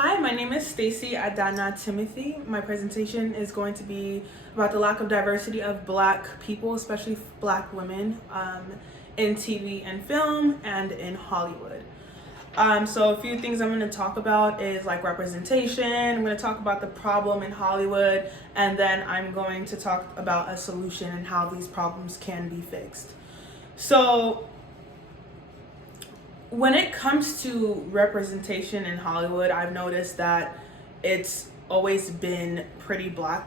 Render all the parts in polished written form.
Hi, my name is Stacy Adana Timothy. My presentation is going to be about the lack of diversity of Black people, especially Black women, in TV and film and in Hollywood. So a few things I'm going to talk about is like representation. I'm going to talk about the problem in Hollywood, and then I'm going to talk about a solution and how these problems can be fixed. So when it comes to representation in Hollywood, I've noticed that it's always been pretty bad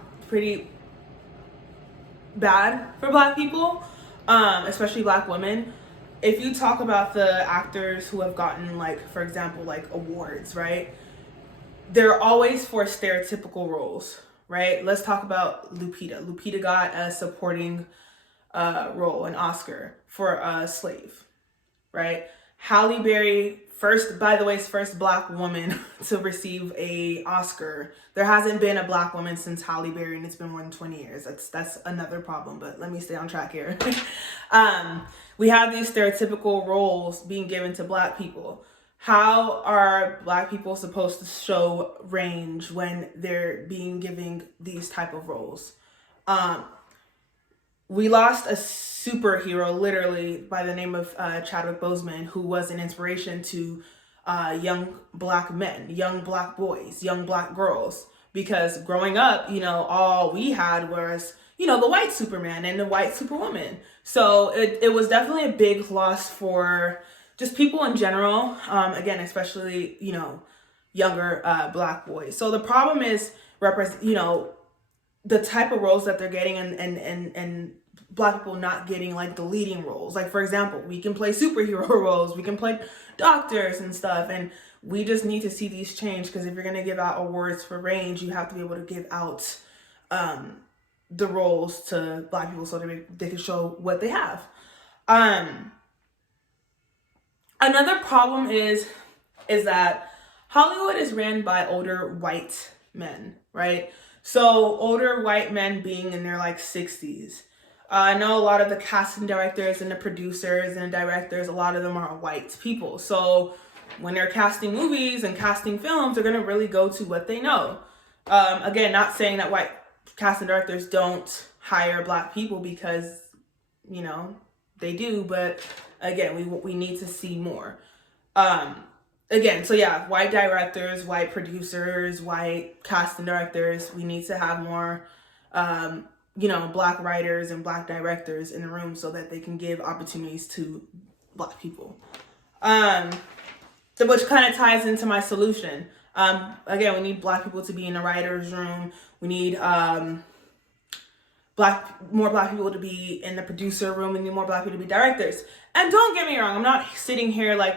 for Black people, especially Black women. If you talk about the actors who have gotten, like, for example, like awards, right? They're always for stereotypical roles, right? Let's talk about Lupita. Lupita got a supporting role, an Oscar for a slave, right? Halle Berry, first Black woman to receive a Oscar. There hasn't been a Black woman since Halle Berry, and it's been more than 20 years. That's another problem, but let me stay on track here. We have these stereotypical roles being given to Black people. How are Black people supposed to show range when they're being given these type of roles? We lost a superhero, literally, by the name of Chadwick Boseman, who was an inspiration to young Black men, young Black boys, young Black girls. Because growing up, all we had was, the white Superman and the white Superwoman. So it was definitely a big loss for just people in general. Again, especially, younger Black boys. So the problem is, the type of roles that they're getting and Black people not getting like the leading roles. Like, for example, we can play superhero roles, we can play doctors and stuff, and we just need to see these change, because if you're going to give out awards for range, you have to be able to give out the roles to Black people so they can show what they have. Another problem is that Hollywood is ran by older white men, right? So older white men being in their like 60s. I know a lot of the casting directors and the producers and the directors, a lot of them are white people. So when they're casting movies and casting films, they're going to really go to what they know. Again, not saying that white casting directors don't hire Black people, because, they do. But again, we need to see more. Again, so yeah, white directors, white producers, white casting directors. We need to have more, Black writers and Black directors in the room so that they can give opportunities to Black people. Which kind of ties into my solution. Again, we need Black people to be in the writer's room. We need more Black people to be in the producer room. We need more Black people to be directors. And don't get me wrong, I'm not sitting here like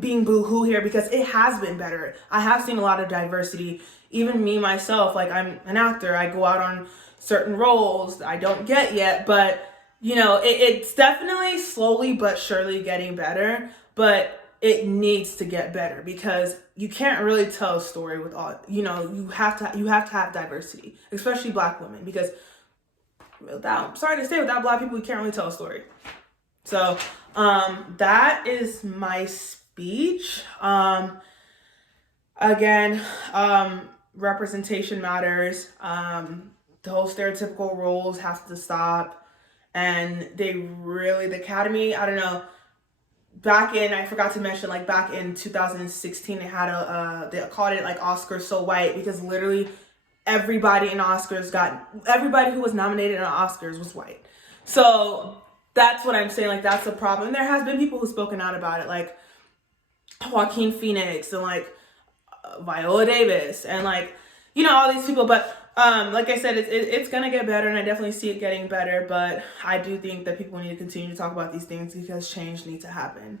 being boo-hoo here, because it has been better. I have seen a lot of diversity. Even me myself, like, I'm an actor. I go out on certain roles I don't get yet, but it's definitely slowly but surely getting better. But it needs to get better, because you can't really tell a story with all, you have to have diversity, especially Black women, because without Black people, we can't really tell a story. So that is my speech. Again, representation matters. The whole stereotypical roles have to stop. And the Academy, I don't know, I forgot to mention, like, back in 2016, they had they called it like Oscars So White, because literally everybody who was nominated in Oscars was white. So that's what I'm saying. Like, that's the problem. And there has been people who've spoken out about it, like Joaquin Phoenix and like Viola Davis and like, all these people. But like I said, it's gonna get better, and I definitely see it getting better. But I do think that people need to continue to talk about these things, because change needs to happen.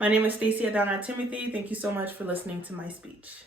My name is Stacy Adana Timothy. Thank you so much for listening to my speech.